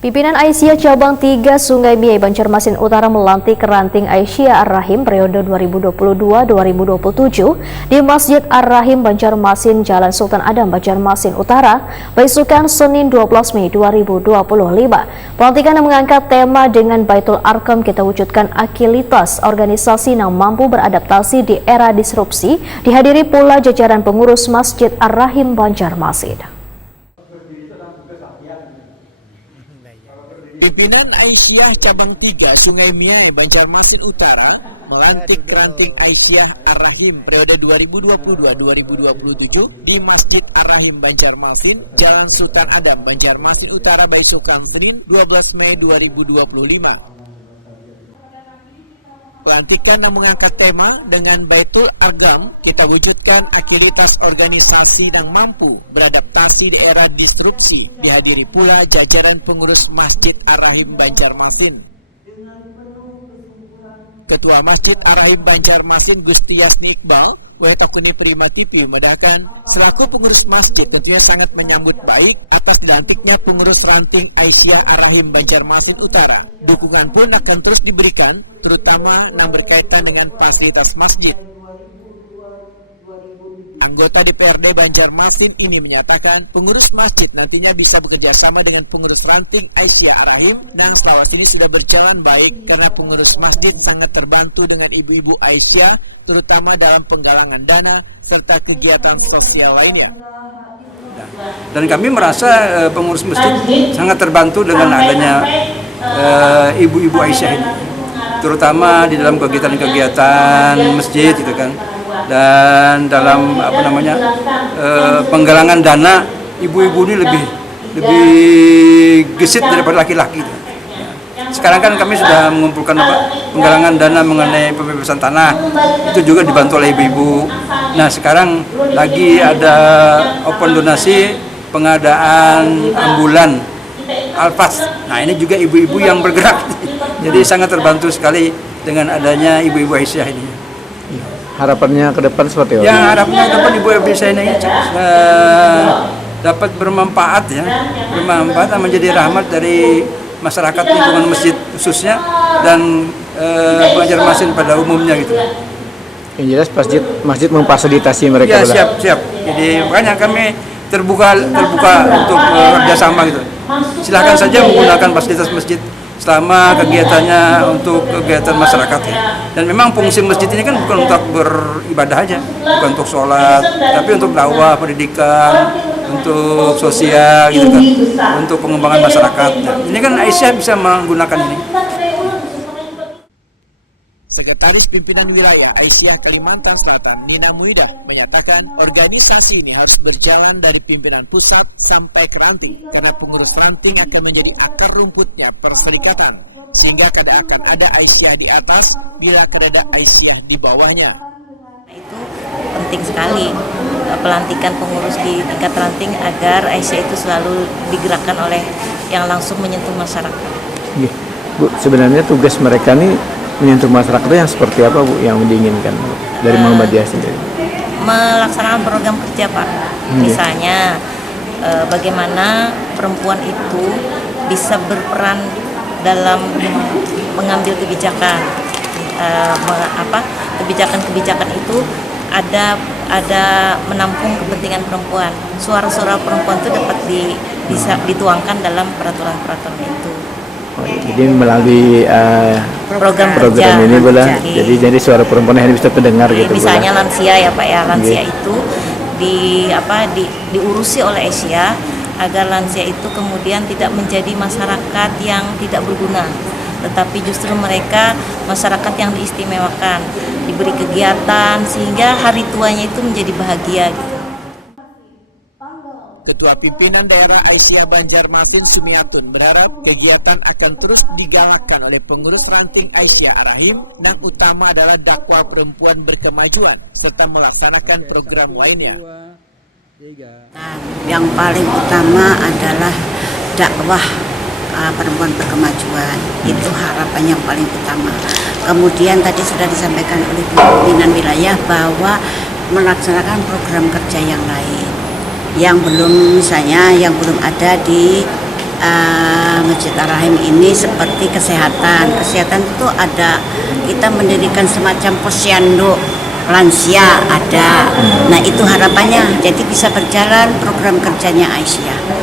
Pimpinan Aisyah Cabang 3 Sungai Miai Banjarmasin Utara melantik Ranting Aisyah Ar-Rahim periode 2022-2027 di Masjid Ar-Rahim Banjarmasin Jalan Sultan Adam Banjarmasin Utara, besukan Senin 12 Mei 2025. Pelantikan yang mengangkat tema dengan Baitul Arqam kita wujudkan akilitas organisasi yang mampu beradaptasi di era disrupsi, dihadiri pula jajaran pengurus Masjid Ar-Rahim Banjarmasin. Pimpinan Aisyah Cabang 3 Sungai Miai Banjarmasin Utara melantik Ranting Aisyah Ar-Rahim periode 2022-2027 di Masjid Ar-Rahim Banjarmasin, Jalan Sultan Adam Banjarmasin Utara, besukan Senin 12 Mei 2025. Pelantikan yang mengangkat tema dengan Baitul Arqam kita wujudkan akilitas organisasi yang mampu beradaptasi di era disrupsi, dihadiri pula jajaran pengurus Masjid Ar-Rahim Banjarmasin. Ketua Masjid Ar-Rahim Banjarmasin Gusti Yasni Iqbal WKPN Prima TV mengatakan selaku pengurus masjid tentunya sangat menyambut baik atas dilantiknya pengurus Ranting Aisyah Ar-Rahim Banjarmasin Utara. Dukungan pun akan terus diberikan, terutama yang berkaitan dengan fasilitas masjid. Anggota DPRD Banjarmasin ini menyatakan pengurus masjid nantinya bisa bekerja sama dengan pengurus Ranting Aisyah Ar-Rahim dan selama ini sudah berjalan baik karena pengurus masjid sangat terbantu dengan ibu-ibu Aisyah, terutama dalam penggalangan dana serta kegiatan sosial lainnya. Dan kami merasa pengurus masjid sangat terbantu dengan adanya ibu-ibu Aisyah ini, terutama di dalam kegiatan-kegiatan masjid gitu kan, dan dalam penggalangan dana ibu-ibu ini lebih gesit daripada laki-laki. Sekarang kan kami sudah mengumpulkan penggalangan dana mengenai pembebasan tanah, itu juga dibantu oleh ibu-ibu. Nah sekarang lagi ada open donasi pengadaan ambulan Alfas. Nah ini juga ibu-ibu yang bergerak, jadi sangat terbantu sekali dengan adanya ibu-ibu Aisyah ini. Harapannya ke depan seperti apa? Ya harapannya ke depan ibu Aisyah ini dapat bermanfaat dan menjadi rahmat dari masyarakat lingkungan masjid khususnya dan Banjarmasin pada umumnya gitu. Yang jelas masjid memfasilitasi mereka. Ya siap. Jadi makanya kami terbuka untuk kerjasama gitu. Silahkan saja menggunakan fasilitas masjid selama kegiatannya untuk kegiatan masyarakat ya. Dan memang fungsi masjid ini kan bukan untuk beribadah aja, bukan untuk sholat, tapi untuk dakwah, pendidikan, untuk sosial gitu kan, untuk pengembangan masyarakat. Nah, ini kan Aisyah bisa menggunakan ini. Sekretaris Pimpinan Wilayah Aisyah Kalimantan Selatan Nina Muidah menyatakan organisasi ini harus berjalan dari pimpinan pusat sampai ke ranting karena pengurus ranting akan menjadi akar rumputnya perserikatan, sehingga kada akan ada Aisyah di atas bila kada ada Aisyah di bawahnya. Itu penting sekali pelantikan pengurus di tingkat ranting agar Aisyah itu selalu digerakkan oleh yang langsung menyentuh masyarakat. Bu, sebenarnya tugas mereka nih menyentuh masyarakat itu yang seperti apa Bu yang diinginkan dari Muhammadiyah sendiri? Melaksanakan program kerja Pak. Misalnya bagaimana perempuan itu bisa berperan dalam mengambil kebijakan. Kebijakan-kebijakan itu ada menampung kepentingan perempuan. Suara-suara perempuan itu dapat bisa dituangkan dalam peraturan-peraturan itu. Jadi melalui program ini jadi suara perempuan yang bisa terdengar gitu. Misalnya lansia ya Pak ya, lansia itu diurusi oleh Aisyah agar lansia itu kemudian tidak menjadi masyarakat yang tidak berguna, tetapi justru mereka masyarakat yang diistimewakan, diberi kegiatan sehingga hari tuanya itu menjadi bahagia gitu. Ketua Pimpinan Daerah Aisyah Banjarmasin Sumiatun berharap kegiatan akan terus digalakkan oleh pengurus Ranting Aisyah Ar-Rahim, yang utama adalah dakwah perempuan berkemajuan serta melaksanakan program lainnya. Nah, yang paling utama adalah dakwah perempuan berkemajuan, itu harapan yang paling utama. Kemudian tadi sudah disampaikan oleh pimpinan wilayah bahwa melaksanakan program kerja yang lain yang belum ada di Masjid Ar-Rahim ini seperti kesehatan. Kesehatan itu ada, kita mendirikan semacam posyandu lansia ada. Nah itu harapannya, jadi bisa berjalan program kerjanya Aisyah.